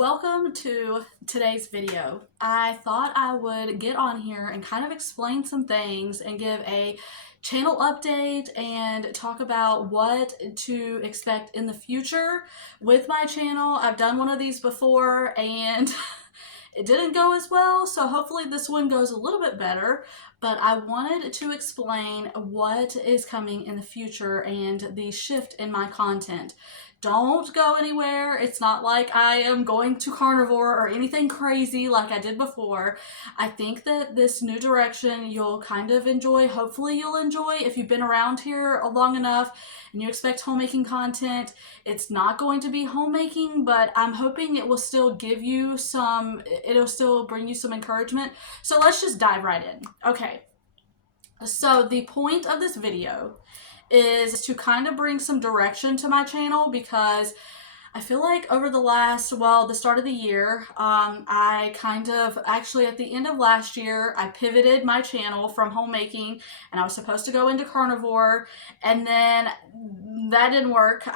Welcome to today's video. I thought I would get on here and kind of explain some things and give a channel update and talk about what to expect in the future with my channel. I've done one of these before and it didn't go as well, so hopefully this one goes a little bit better. But I wanted to explain what is coming in the future and the shift in my content. Don't go anywhere. It's not like I am going to carnivore or anything crazy like I did before. I think that this new direction you'll kind of enjoy. Hopefully you'll enjoy if you've been around here long enough and you expect homemaking content. It's not going to be homemaking, but I'm hoping it will still give you it'll still bring you some encouragement. So let's just dive right in. Okay. So the point of this video is to kind of bring some direction to my channel because I feel like over the start of the year, I kind of, actually at the end of last year, I pivoted my channel from homemaking and I was supposed to go into carnivore, and then that didn't work.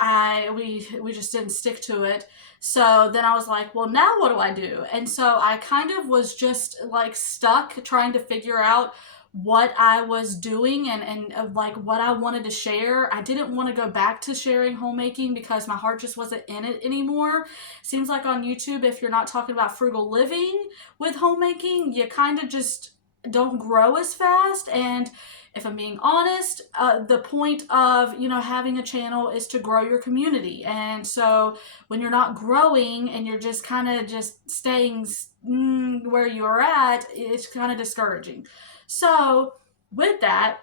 We just didn't stick to it. So then I was like, well, now what do I do? And so I kind of was just like stuck trying to figure out what I was doing and like what I wanted to share. I didn't want to go back to sharing homemaking because my heart just wasn't in it anymore. Seems like on YouTube, if you're not talking about frugal living with homemaking, you kind of just don't grow as fast. And if I'm being honest, the point of, having a channel is to grow your community. And so when you're not growing and you're just kind of just staying where you're at, it's kind of discouraging. So with that,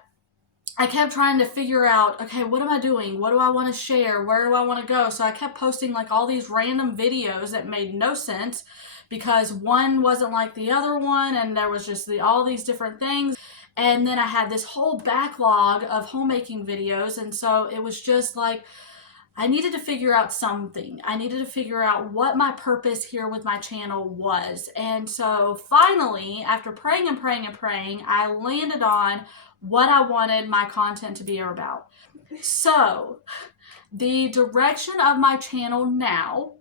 I kept trying to figure out, okay, what am I doing? What do I want to share? Where do I want to go? So I kept posting like all these random videos that made no sense because one wasn't like the other one, and there was just all these different things. And then I had this whole backlog of homemaking videos, and so it was just like I needed to figure out something. I needed to figure out what my purpose here with my channel was. And so finally, after praying and praying and praying, I landed on what I wanted my content to be about. So the direction of my channel now,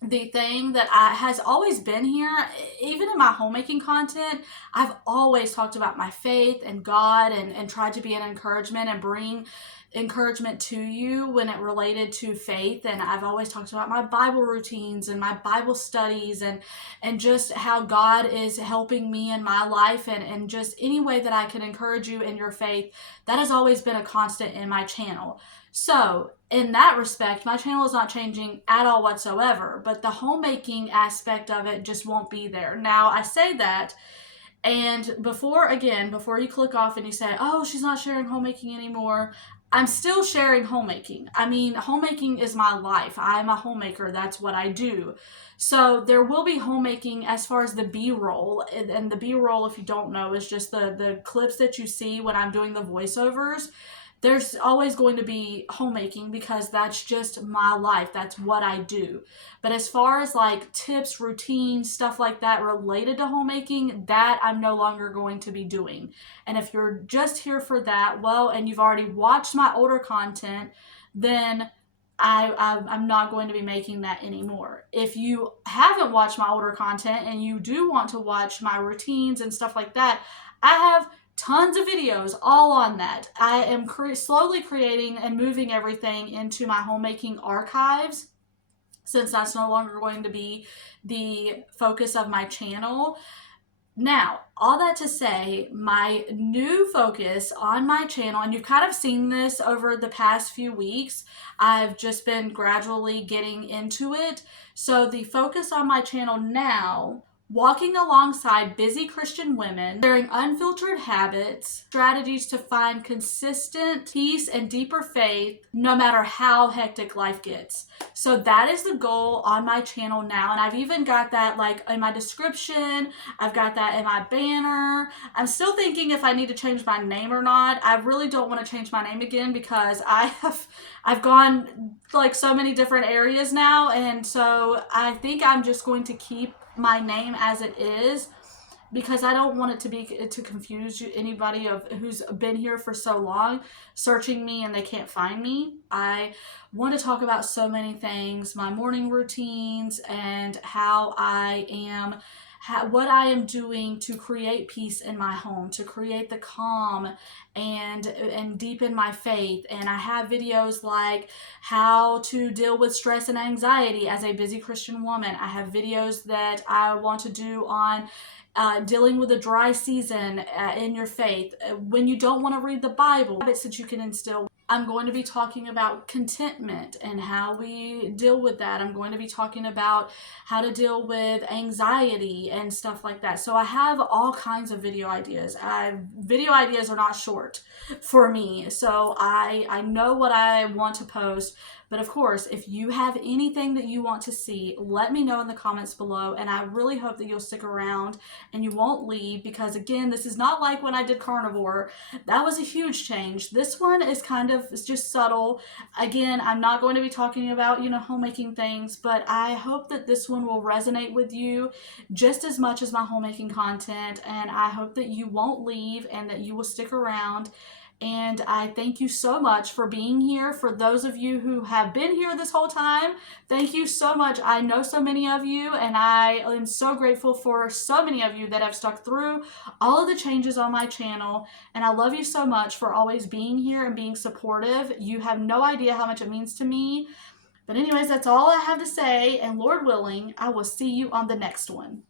the thing that has always been here, even in my homemaking content, I've always talked about my faith and God and tried to be an encouragement and bring encouragement to you when it related to faith. And I've always talked about my Bible routines and my Bible studies and just how God is helping me in my life and just any way that I can encourage you in your faith. That has always been a constant in my channel. So in that respect, my channel is not changing at all whatsoever, but the homemaking aspect of it just won't be there. Now I say that, and before you click off and you say, oh, she's not sharing homemaking anymore, I'm still sharing homemaking. I mean, homemaking is my life. I'm a homemaker. That's what I do. So there will be homemaking as far as the B-roll. And the B-roll, if you don't know, is just the clips that you see when I'm doing the voiceovers. There's always going to be homemaking because that's just my life. That's what I do. But as far as like tips, routines, stuff like that related to homemaking, that I'm no longer going to be doing. And if you're just here for that, well, and you've already watched my older content, then I'm not going to be making that anymore. If you haven't watched my older content and you do want to watch my routines and stuff like that, I have tons of videos all on that. I am slowly creating and moving everything into my homemaking archives, since that's no longer going to be the focus of my channel. Now, all that to say, my new focus on my channel, and you've kind of seen this over the past few weeks, I've just been gradually getting into it. So the focus on my channel now, walking alongside busy Christian women, sharing unfiltered habits, strategies to find consistent peace and deeper faith, no matter how hectic life gets. So that is the goal on my channel now. And I've even got that like in my description. I've got that in my banner. I'm still thinking if I need to change my name or not. I really don't want to change my name again because I've gone like so many different areas now. And so I think I'm just going to keep my name as it is because I don't want it to be to confuse anybody of who's been here for so long, searching me and they can't find me. I want to talk about so many things, my morning routines and how I am what I am doing to create peace in my home, to create the calm and deepen my faith. And I have videos like how to deal with stress and anxiety as a busy Christian woman. I have videos that I want to do on dealing with a dry season in your faith, when you don't want to read the Bible, habits that you can instill. I'm going to be talking about contentment and how we deal with that. I'm going to be talking about how to deal with anxiety and stuff like that. So I have all kinds of video ideas. Video ideas are not short for me. So I know what I want to post. But of course, if you have anything that you want to see, let me know in the comments below. And I really hope that you'll stick around and you won't leave, because again, this is not like when I did carnivore. That was a huge change. This one is kind of, it's just subtle. Again, I'm not going to be talking about, homemaking things, but I hope that this one will resonate with you just as much as my homemaking content. And I hope that you won't leave and that you will stick around. And I thank you so much for being here. For those of you who have been here this whole time, thank you so much. I know so many of you, and I am so grateful for so many of you that have stuck through all of the changes on my channel. And I love you so much for always being here and being supportive. You have no idea how much it means to me. But anyways, that's all I have to say. And Lord willing, I will see you on the next one.